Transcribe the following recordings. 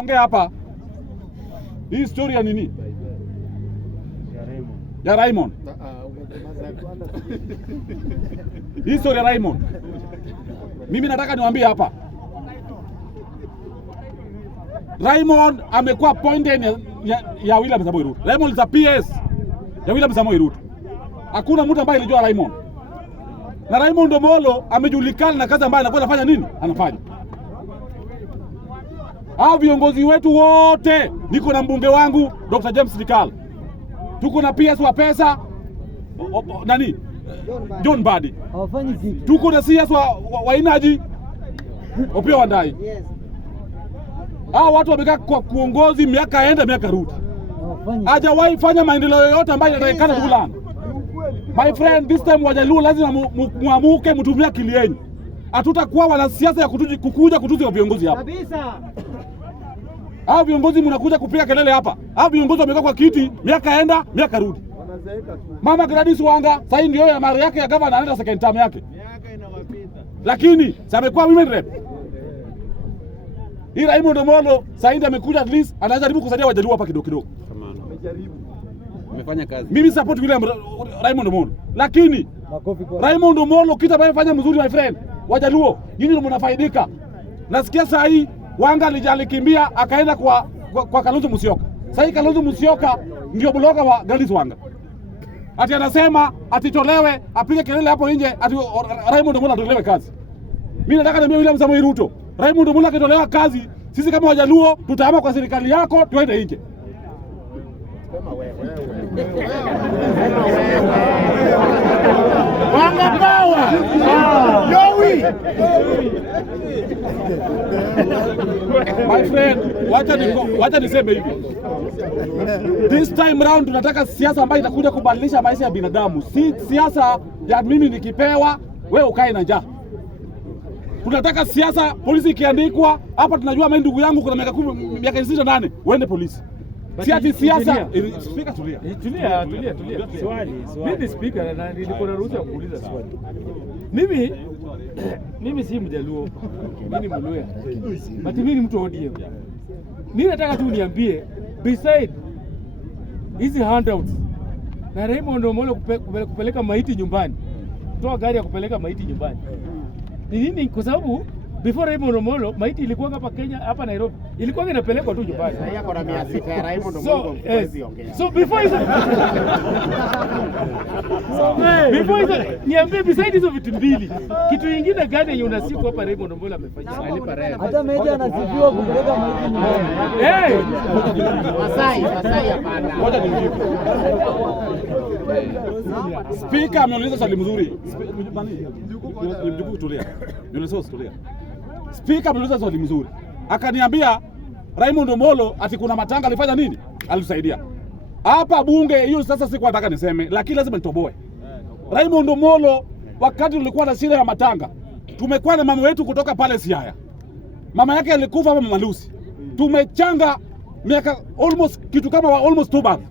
Ongea hapa. Hii story ya nini? Ya Raymond. Hii story ya Raymond. Mimi nataka niwaambie hapa. Raymond amekuwa appointed ya William Samoei Ruto. Raymond is a PS ya William Samoei Ruto. Hakuna mtu ambaye alijua Raymond. Na Raymond Omolo amejulikana na kazi ambayo anakuwa anafanya nini? Anafanya. Hao viongozi wetu wote, niko na mbunge wangu Dr. James Likala. Tuko na PS wa pesa nani? John Badi. Hawafanyi kitu. Tuko na CS wa Inaji Opiyo Wandayi. Hao watu wamekaa kwa kuongozi miaka enda miaka rudi. Hajawahi fanya maendeleo yoyote ambayo yanaonekana Bulan. My friend, this time Wajaluo lazima muamuke mtumie akili yenu. Hatutakuwa wanasiasa ya kukuja kutuzi wa viongozi hapa. Kabisa. Hao viongozi mnakuja kupiga kelele hapa. Hao viongozi wamekaa kwa kiti miaka enda miaka rudi. Mama Gladys Wanga sasa ndio ya mara yake ya governor anaenda second term yake. Miaka inawapita. Lakini sasa amekuwa women rep. Hii Raymond Omolo sasa ndio amekuja, at least anajaribu kusaidia Wajaluo hapa kidogo kidogo. Amejaribu. Amefanya kazi. Mimi support William Raymond Omolo. Lakini Raymond Omolo kitu ambaye fanya mzuri, my friend. Wajaluo, nyinyi ndio mnafaidika. Nasikia saa hii Wanga alikimbia akaenda kwa Kalonzo Musyoka. Sasa hii Kalonzo Musyoka ndio bloga wa Gladys Wanga. Ati anasema atitolewe, apige kelele hapo nje ati Raymond Omolo atolewe kazi. Mimi nataka niambie William Samoei Ruto, Raymond Omolo akitolewa kazi, sisi kama Wajaluo tutahama kwa serikali yako tuende nje. Wanga power. Joey. My friend, wacha niseme hivi. This time round tunataka siasa ambayo itakuja kubadilisha maisha ya binadamu. Si siasa ya mimi nikipewa wewe ukae na njaa. Tunataka siasa, polisi ikiandikwa hapa tunajua mimi ndugu yangu kuna miaka 68 uende polisi. Si ati siasa. Speaker tulia. Tulia. Swali. Mimi speaker na nilikuwa na ruhusa kuuliza swali. Mimi si Mjaluo. Mimi ni Mluya. But mimi ni mtu wa ODM. Mimi nataka tu niambie, beside hizi handouts na Raymond Omolo kupeleka maiti nyumbani. Toa gari ya kupeleka maiti nyumbani. Ni nini? Kwa sababu before Raymond Omolo maiti ilikuwa hapa Kenya, hapa Nairobi. Ilikuwa inapelekwa tu nyumbani. Sasa yako na 600 ya Raymond Omolo kwezi ongea. So before hizo niambie, beside hizo vitu mbili, kitu kingine gani yenye unasiku hapa Raymond Omolo amefanya? Hata meja anasifiwa kupeleka maiti nyumbani. Masai hapana. Ngoja nijibu. Speaker ameuliza swali mzuri. Mjukuu tulia. Tulia. Speaker ameuliza swali mzuri. Akaniambia Raymond Omolo ati kuna matanga alifanya nini? Alisaidia. Hapa bunge hiyo sasa siku nataka niseme, lakini lazima nitoboe. Raymond Omolo wakati tulikuwa na shida ya matanga, tumekuwa na mama wetu kutoka pale Siaya. Mama yake alikufa hapa Mama Lucy. Tumechanga miaka almost 2 months.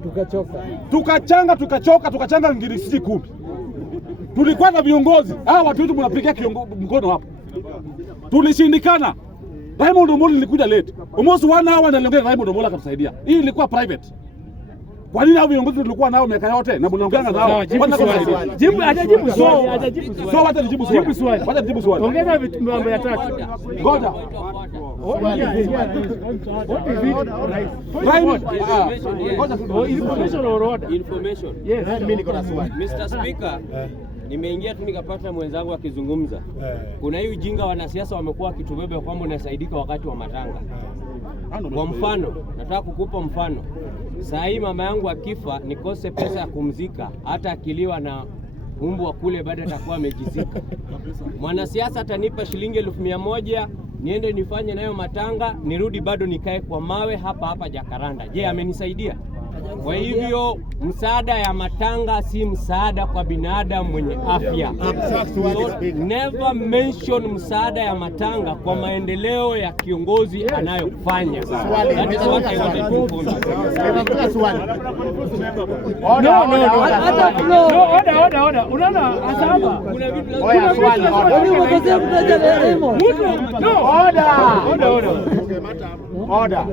Tukachanga ngirisi 10. Tulikuwa na viongozi, hao watu wetu mnapigia mkono hapa. Tulishindikana. Raymond Omolo ilikuja late. Almost 1 hour naliongea Raymond Omolo akatusaidia. Hii ilikuwa private. Kwa nini hao viongozi tulikuwa nao miaka yote na mnaongea nao? Hajajibu swali. So wacha nijibu swali. Wacha nijibu swali. Ongeza vitu mambo ya tatu. Ngoja. What is it? Raymond Information or order? Information. Yes. Mimi niko na swali. Mr. Speaker, nimeingia tu nikapata mwenzangu akizungumza. Kuna hii ujinga wanasiasa wamekuwa wakitubeba kwamba unasaidika wakati wa matanga. Kwa mfano, nataka kukupa mfano. Saa hii mama yangu akifa nikose pesa ya kumzika, hata akiliwa na umbu wa kule bado atakuwa amejizika. Mwanasiasa atanipa shilingi 100,000 niende nifanye nayo matanga, nirudi bado nikae kwa mawe hapa Jakaranda. Je, amenisaidia? Kwa hivyo msaada ya matanga si msaada kwa binadamu mwenye afya. So, never mention msaada ya matanga kwa maendeleo ya kiongozi anayofanya. That is what I wanted to inform. Order. Unaona asaba. Kuna vitu Kwani umekosea kutaja Raymond? Order. Order.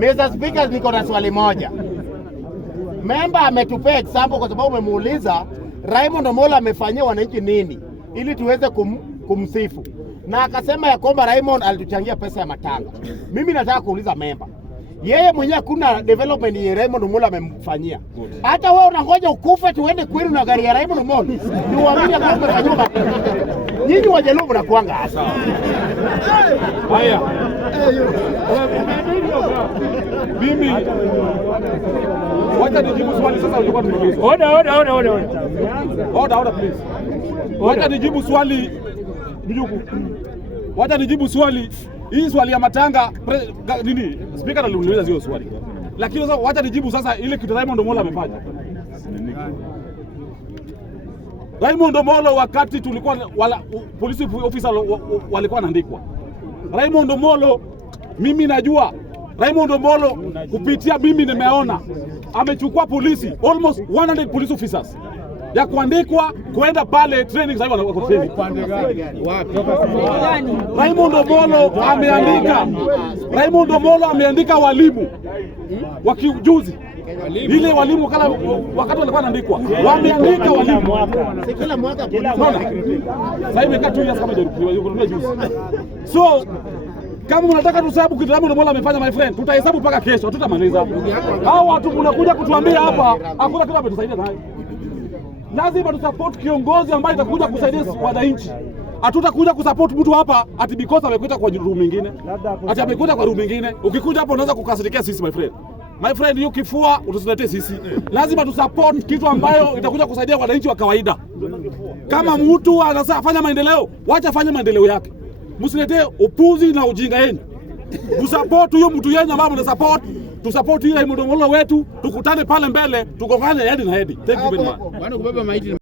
Mr. Speaker, niko na swali moja. Member ametupea example kwa sababu umemuuliza Raymond Omolo amefanyia wananchi nini ili tuweze kumsifu. Na akasema ya kwamba Raymond alituchangia pesa ya matanga. Mimi nataka kuuliza member. Yeye mwenyewe kuna development ya Raymond Omolo amemfanyia. Hata wewe unangoja ukufe tuende kwenu na gari ya Raymond Omolo. Ni uamini kama umefanywa. Nyinyi Wajaluo mnakuanga hasa. Haya. Mimi wacha nijibu swali sasa ulikuwa tunaulizwa. Order please. Wacha nijibu swali Mjuku. Wacha nijibu swali. Hii swali ya matanga nini? Speaker aliuliza hiyo swali. Lakini sasa wacha nijibu sasa ile kitu Raymond Omolo amefanya. Raymond Omolo wakati tulikuwa police officer walikuwa wanaandikwa. Raymond Omolo mimi najua Raymond Omolo kupitia mimi nimeona amechukua polisi almost 100 police officers ya kuandikwa kuenda pale training sasa wako training. Raymond Omolo ameandika walimu wa kiujuzi. Ile walimu kala wakati walikuwa wanaandikwa wameandika walimu Kila mwaka polisi. sasa imekaa 2 years kama ndio juzi. So kama mnataka tusabu kitu Raymond Omolo amefanya, my friend, tutahesabu mpaka kesho, hatutamaliza. Hao watu mnakuja kutuambia hapa hakuna kitu ametusaidia nayo. Lazima tusupport kiongozi ambaye atakuja kusaidia wananchi. Hatutakuja kusupport mtu hapa ati because amekuja kwa room nyingine. Ati amekuja kwa room nyingine. Ukikuja hapo unaweza kukasirikia sisi, my friend. My friend, hiyo kifua utusiletee sisi. Lazima tusupport kitu ambayo itakuja kusaidia wananchi wa kawaida. Kama mtu anafanya maendeleo, wacha afanye maendeleo yake. Msiletee upuzi na ujinga yenu. Tusupport huyo mtu yenu ambaye mnasupport. Tusupport ile Raymond Omolo wetu, tukutane pale mbele, tukongane head na head. Thank you very much.